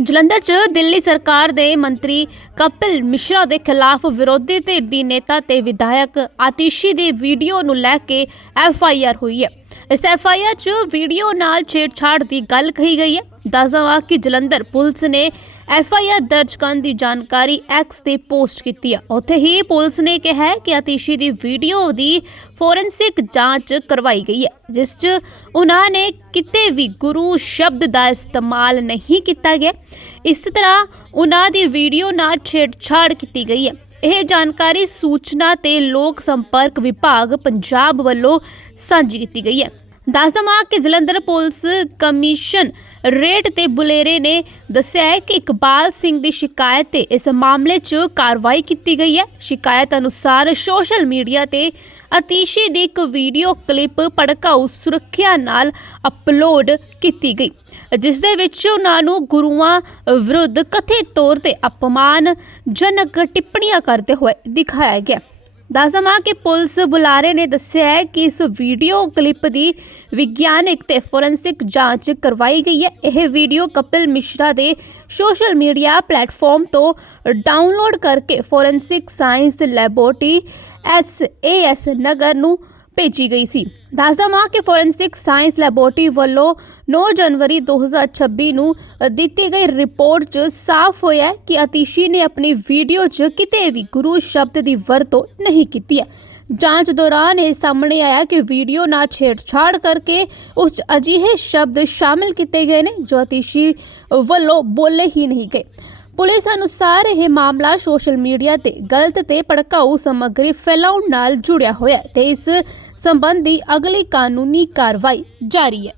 ਜਲੰਧਰ 'ਚ ਦਿੱਲੀ ਸਰਕਾਰ ਦੇ ਮੰਤਰੀ ਕਪਿਲ ਮਿਸ਼ਰਾ ਦੇ ਖਿਲਾਫ ਵਿਰੋਧੀ ਧਿਰ ਦੀ ਨੇਤਾ ਤੇ ਵਿਧਾਇਕ ਆਤਿਸ਼ੀ ਦੀ ਵੀਡੀਓ ਨੂੰ ਲੈ ਕੇ ਐਫ ਆਈ ਆਰ ਹੋਈ ਹੈ। ਇਸ ਐਫ ਆਈ ਆਰ 'ਚ ਵੀਡੀਓ ਨਾਲ ਛੇੜਛਾੜ ਦੀ ਗੱਲ ਕਹੀ ਗਈ ਹੈ। ਦੱਸ ਦਵਾਂ ਕਿ ਜਲੰਧਰ ਪੁਲਿਸ ਨੇ ਐਫ ਆਈ ਆਰ ਦਰਜ ਕਰਨ ਦੀ ਜਾਣਕਾਰੀ ਐਕਸ ਤੇ ਪੋਸਟ ਕੀਤੀ ਹੈ ਉੱਥੇ ਹੀ ਪੁਲਿਸ ਨੇ ਕਿਹਾ ਹੈ ਕਿ ਅਤੀਸ਼ੀ ਦੀ ਵੀਡੀਓ ਦੀ ਫੋਰੈਂਸਿਕ ਜਾਂਚ ਕਰਵਾਈ ਗਈ ਹੈ, ਜਿਸ 'ਚ ਉਹਨਾਂ ਨੇ ਕਿਤੇ ਵੀ ਗੁਰੂ ਸ਼ਬਦ ਦਾ ਇਸਤੇਮਾਲ ਨਹੀਂ ਕੀਤਾ ਗਿਆ। ਇਸ ਤਰ੍ਹਾਂ ਉਹਨਾਂ ਦੀ ਵੀਡੀਓ ਨਾਲ ਛੇੜਛਾੜ ਕੀਤੀ ਗਈ ਹੈ। ਇਹ ਜਾਣਕਾਰੀ ਸੂਚਨਾ ਤੇ ਲੋਕ ਸੰਪਰਕ ਵਿਭਾਗ ਪੰਜਾਬ ਵੱਲੋਂ ਸਾਂਝੀ ਕੀਤੀ ਗਈ ਹੈ। ਦੱਸ ਦਵਾਂ ਕਿ ਜਲੰਧਰ ਪੁਲਿਸ ਕਮਿਸ਼ਨ ਰੇਡ ਤੇ ਬੁਲੇਰੇ ਨੇ ਦੱਸਿਆ ਹੈ ਕਿ ਇਕਬਾਲ ਸਿੰਘ ਦੀ ਸ਼ਿਕਾਇਤ ਤੇ ਇਸ ਮਾਮਲੇ 'ਚ ਕਾਰਵਾਈ ਕੀਤੀ ਗਈ ਹੈ। ਸ਼ਿਕਾਇਤ ਅਨੁਸਾਰ ਸੋਸ਼ਲ ਮੀਡੀਆ ਤੇ ਅਤੀਸ਼ੀ ਦੀ ਇੱਕ ਵੀਡੀਓ ਕਲਿੱਪ ਭੜਕਾਊ ਸੁਰੱਖਿਆ ਨਾਲ ਅਪਲੋਡ ਕੀਤੀ ਗਈ, ਜਿਸ ਦੇ ਵਿੱਚ ਉਹਨਾਂ ਨੂੰ ਗੁਰੂਆਂ ਵਿਰੁੱਧ ਕਥਿਤ ਤੌਰ ਤੇ ਅਪਮਾਨਜਨਕ ਟਿੱਪਣੀਆਂ ਕਰਦੇ ਹੋਏ ਦਿਖਾਇਆ ਗਿਆ। ਦੱਸ ਦਵਾਂ ਕਿ ਪੁਲਿਸ ਬੁਲਾਰੇ ਨੇ ਦੱਸਿਆ ਹੈ ਕਿ ਇਸ ਵੀਡੀਓ ਕਲਿੱਪ ਦੀ ਵਿਗਿਆਨਕ ਤੇ ਫੋਰੈਂਸਿਕ ਜਾਂਚ ਕਰਵਾਈ ਗਈ ਹੈ। ਇਹ ਵੀਡੀਓ ਕਪਿਲ ਮਿਸ਼ਰਾ ਦੇ ਸੋਸ਼ਲ ਮੀਡੀਆ ਪਲੇਟਫਾਰਮ ਤੋਂ ਡਾਊਨਲੋਡ ਕਰਕੇ forensic science laboratory S Nagar ਨੂੰ ਭੇਜੀ ਗਈ ਸੀ। ਦੱਸ ਦਵਾਂ ਕਿ ਫੋਰੈਂਸਿਕ ਸਾਇੰਸ ਲੈਬੋਰਟਰੀ ਵੱਲੋਂ 9 ਜਨਵਰੀ 2026 ਨੂੰ ਦਿੱਤੀ ਗਈ ਰਿਪੋਰਟ 'ਚ ਸਾਫ਼ ਹੋਇਆ ਕਿ ਅਤੀਸ਼ੀ ਨੇ ਆਪਣੀ ਵੀਡੀਓ 'ਚ ਕਿਤੇ ਵੀ ਗੁਰੂ ਸ਼ਬਦ ਦੀ ਵਰਤੋਂ ਨਹੀਂ ਕੀਤੀ ਹੈ। ਜਾਂਚ ਦੌਰਾਨ ਇਹ ਸਾਹਮਣੇ ਆਇਆ ਕਿ ਵੀਡੀਓ ਨਾਲ ਛੇੜਛਾੜ ਕਰਕੇ ਉਸ 'ਚ ਅਜਿਹੇ ਸ਼ਬਦ ਸ਼ਾਮਿਲ ਕੀਤੇ ਗਏ ਨੇ ਜੋ ਅਤੀਸ਼ੀ ਵੱਲੋਂ ਬੋਲੇ ਹੀ ਨਹੀਂ ਗਏ। ਪੁਲਿਸ ਅਨੁਸਾਰ ਇਹ ਮਾਮਲਾ ਸੋਸ਼ਲ ਮੀਡੀਆ ਤੇ ਗਲਤ ਤੇ ਭੜਕਾਊ ਸਮੱਗਰੀ ਫੈਲਾਉਣ ਨਾਲ ਜੁੜਿਆ ਹੋਇਆ ਹੈ ਤੇ ਇਸ ਸੰਬੰਧੀ ਅਗਲੀ ਕਾਨੂੰਨੀ ਕਾਰਵਾਈ ਜਾਰੀ ਹੈ।